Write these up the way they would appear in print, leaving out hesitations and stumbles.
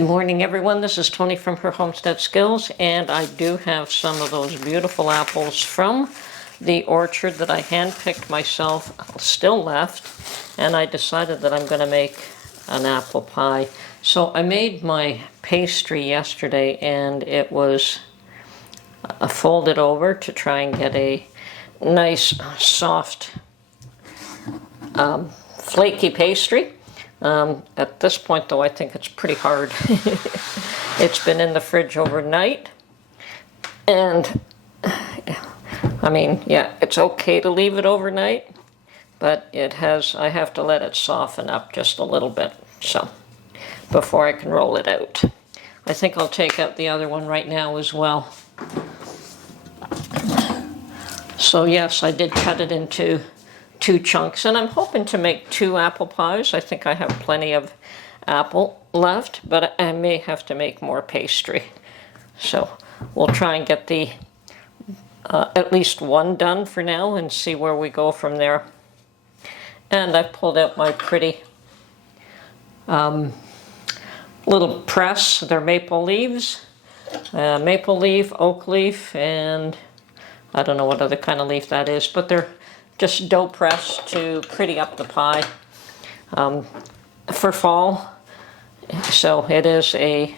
Good morning, everyone. This is Tony from Her Homestead Skills, and I do have some of those beautiful apples from the orchard that I handpicked myself still left, and I decided that I'm going to make an apple pie. So I made my pastry yesterday, and it was folded over to try and get a nice, soft, flaky pastry. At this point, though, I think it's pretty hard. It's been in the fridge overnight, and I mean, yeah, it's okay to leave it overnight, but I have to let it soften up just a little bit, so, before I can roll it out. I think I'll take out the other one right now as well. So yes, I did cut it into 2 chunks, and I'm hoping to make 2 apple pies. I think I have plenty of apple left, but I may have to make more pastry. So we'll try and get the at least one done for now and see where we go from there. And I've pulled out my pretty little press. They're maple leaves, maple leaf, oak leaf, and I don't know what other kind of leaf that is, but they're just dough pressed to pretty up the pie for fall. So it is a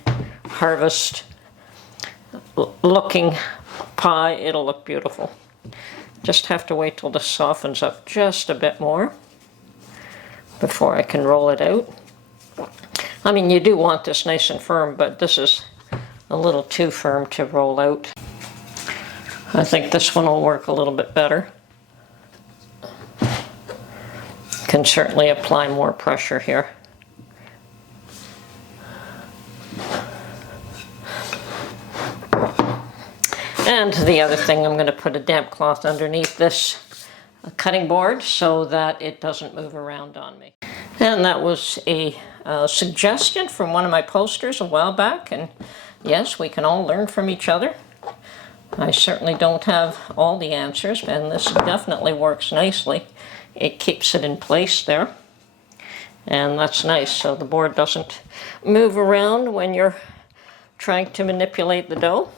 harvest looking pie. It'll look beautiful. Just have to wait till this softens up just a bit more before I can roll it out. I mean, you do want this nice and firm, but this is a little too firm to roll out. I think this one will work a little bit better. Can certainly apply more pressure here. And the other thing, I'm going to put a damp cloth underneath this cutting board so that it doesn't move around on me. And that was a suggestion from one of my posters a while back, and yes, we can all learn from each other. I certainly don't have all the answers, and this definitely works nicely. It keeps it in place there, and that's nice, so the board doesn't move around when you're trying to manipulate the dough.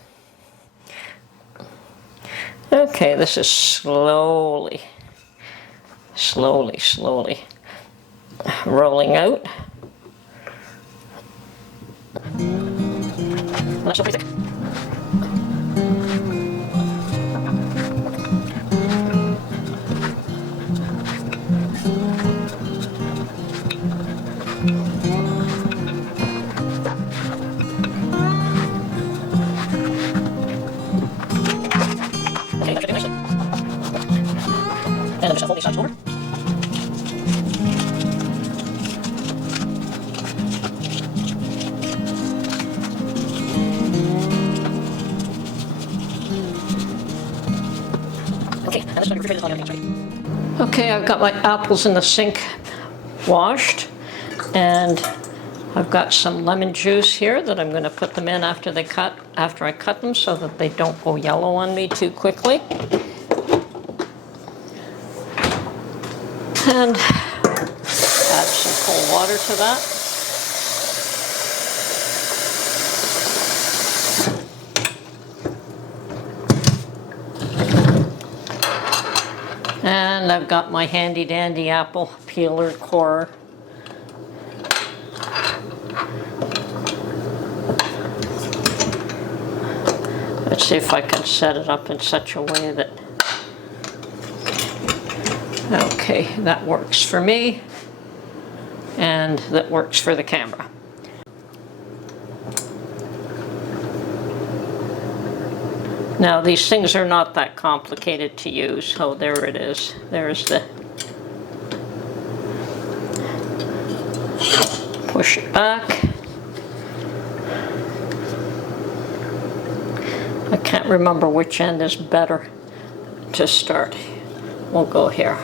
Okay, this is slowly rolling out. Not so thick. And I'm just going to fold these sides over. Okay, and this is refrigerated on everything's ready. Okay, I've got my apples in the sink washed, and I've got some lemon juice here that I'm going to put them in after I cut them so that they don't go yellow on me too quickly. And add some cold water to that. And I've got my handy dandy apple peeler corer. Let's see if I can set it up in such a way that, okay, that works for me, and that works for the camera. Now, these things are not that complicated to use. So there it is. There's the push it back. I can't remember which end is better to start. We'll go here.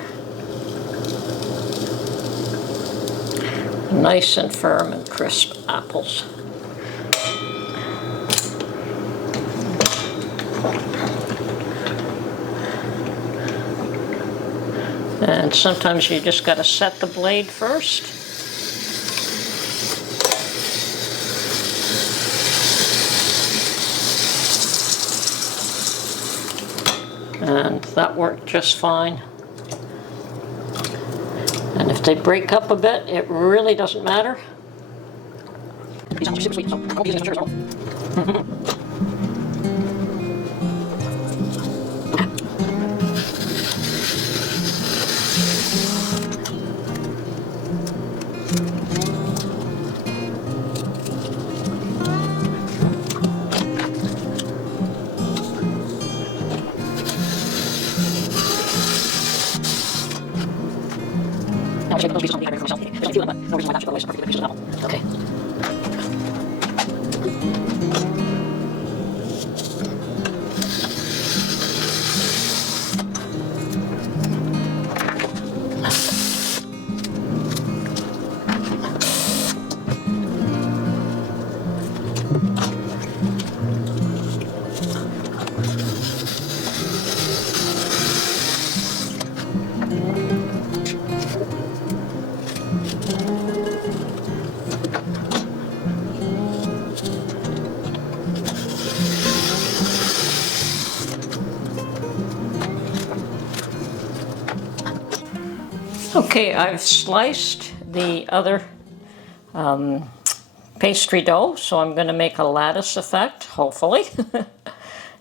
Nice and firm and crisp apples. And sometimes you just got to set the blade first. that worked just fine. And if they break up a bit, it really doesn't matter. These are super sweet, so I won't be using this for sure. Now I'll shape those pieces on the iron for myself. There's only 2 of them, but no reason why that should go away. It's perfectly good pieces of apple. Okay. Okay, I've sliced the other pastry dough, so I'm going to make a lattice effect, hopefully.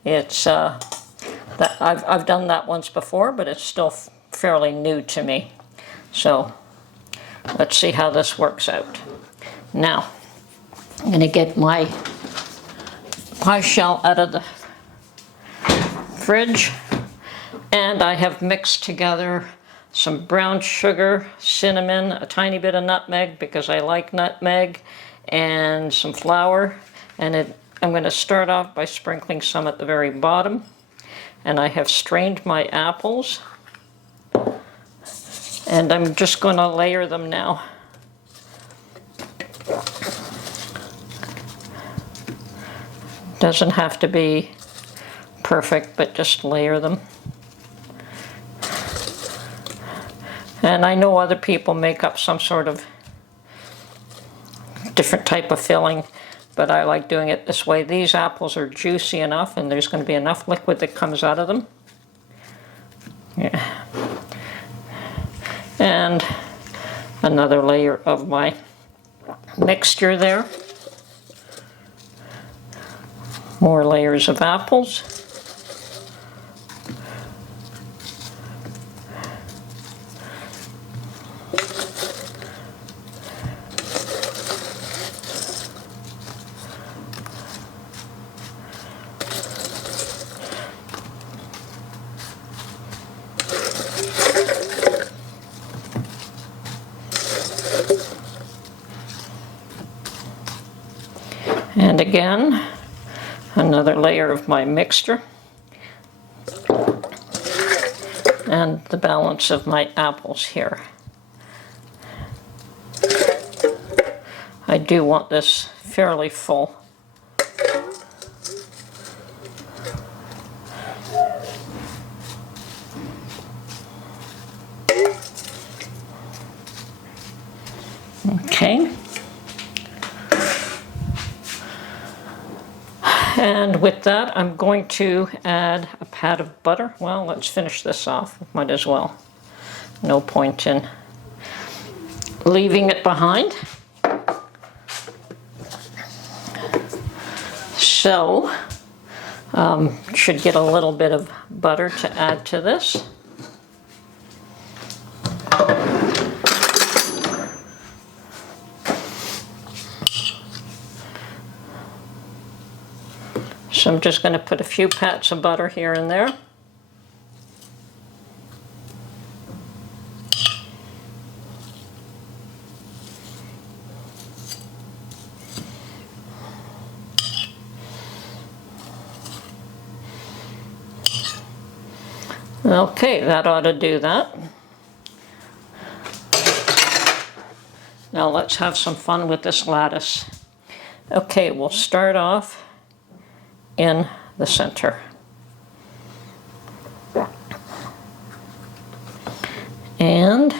It's I've done that once before, but it's still fairly new to me. So let's see how this works out. Now, I'm going to get my pie shell out of the fridge, and I have mixed together some brown sugar, cinnamon, a tiny bit of nutmeg because I like nutmeg, and some flour. And I'm going to start off by sprinkling some at the very bottom. And I have strained my apples, and I'm just going to layer them now. Doesn't have to be perfect, but just layer them. And I know other people make up some sort of different type of filling, but I like doing it this way. These apples are juicy enough, and there's going to be enough liquid that comes out of them. Yeah. And another layer of my mixture there. More layers of apples. And again, another layer of my mixture, and the balance of my apples here. I do want this fairly full. Okay. And with that, I'm going to add a pat of butter. Well, let's finish this off. Might as well. No point in leaving it behind. So, should get a little bit of butter to add to this. So I'm just going to put a few pats of butter here and there. Okay, that ought to do that. Now let's have some fun with this lattice. Okay, we'll start off in the center. And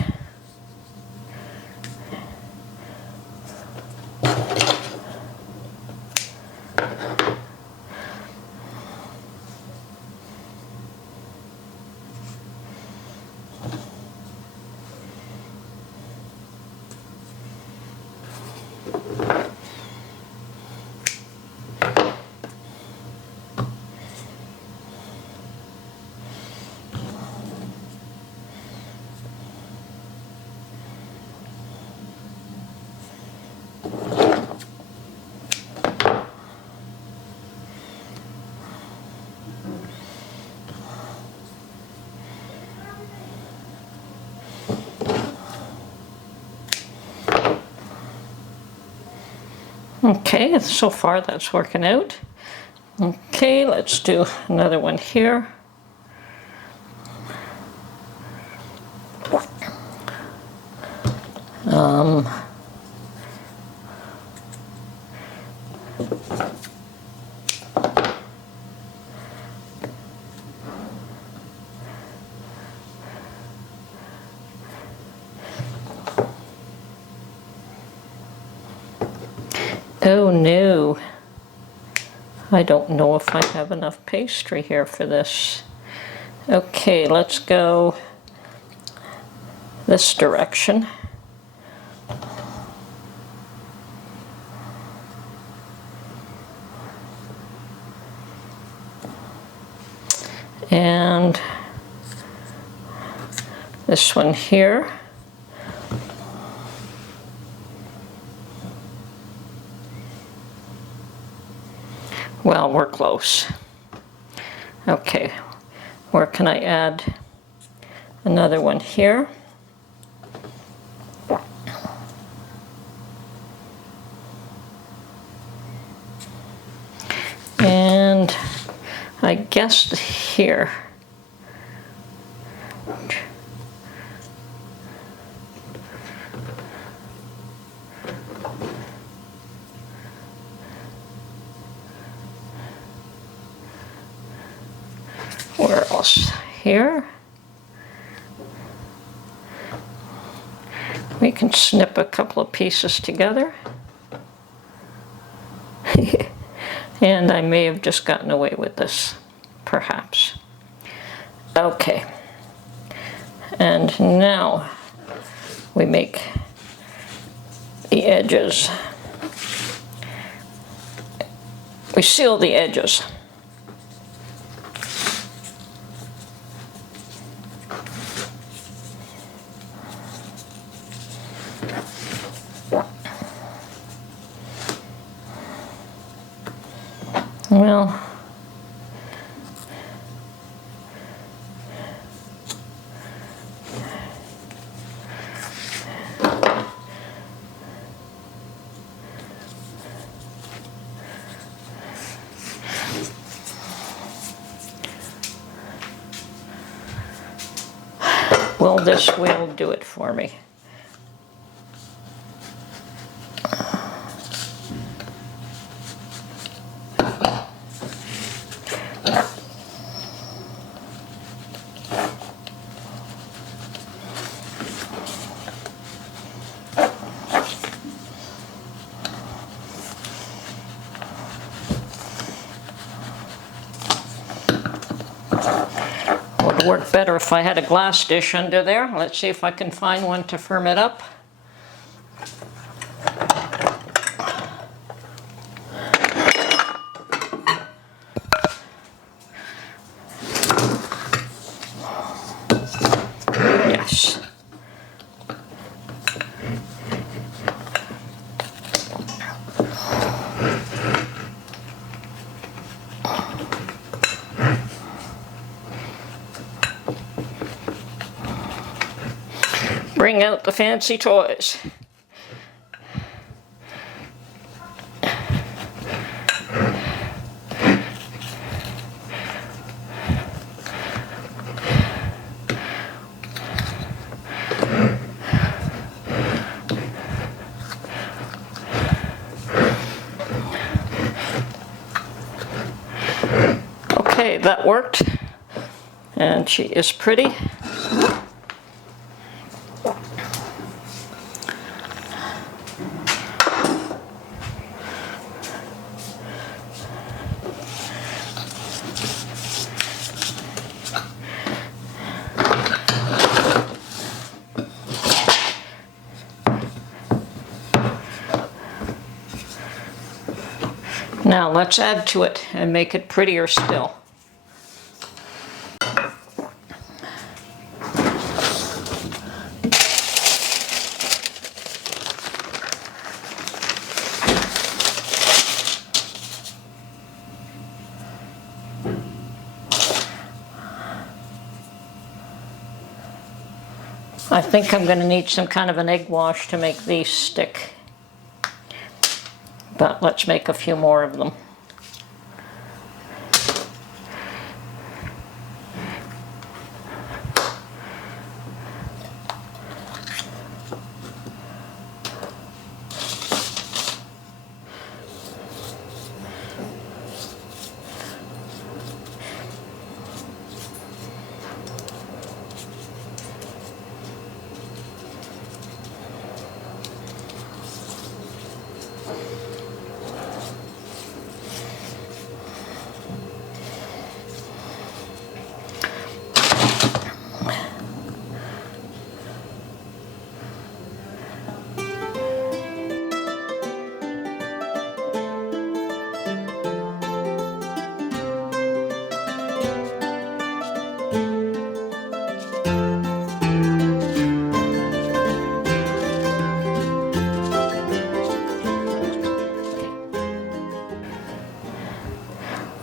Okay, so far that's working out. Okay, let's do another one here. Oh no, I don't know if I have enough pastry here for this. Okay, let's go this direction. And this one here. Well, we're close. Okay, where can I add another one here? And I guess here. Where else? Here. We can snip a couple of pieces together. And I may have just gotten away with this, perhaps. Okay. And now we make the edges. We seal the edges. Well, this will do it for me. Would work better if I had a glass dish under there. Let's see if I can find one to firm it up. Yes. Bring out the fancy toys. Okay, that worked. And she is pretty. Now let's add to it and make it prettier still. I think I'm going to need some kind of an egg wash to make these stick. But let's make a few more of them.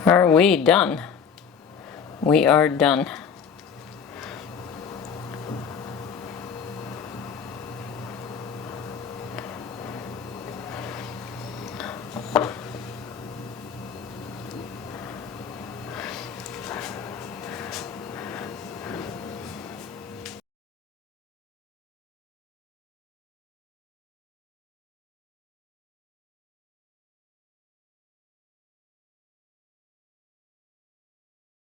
Are we done? We are done.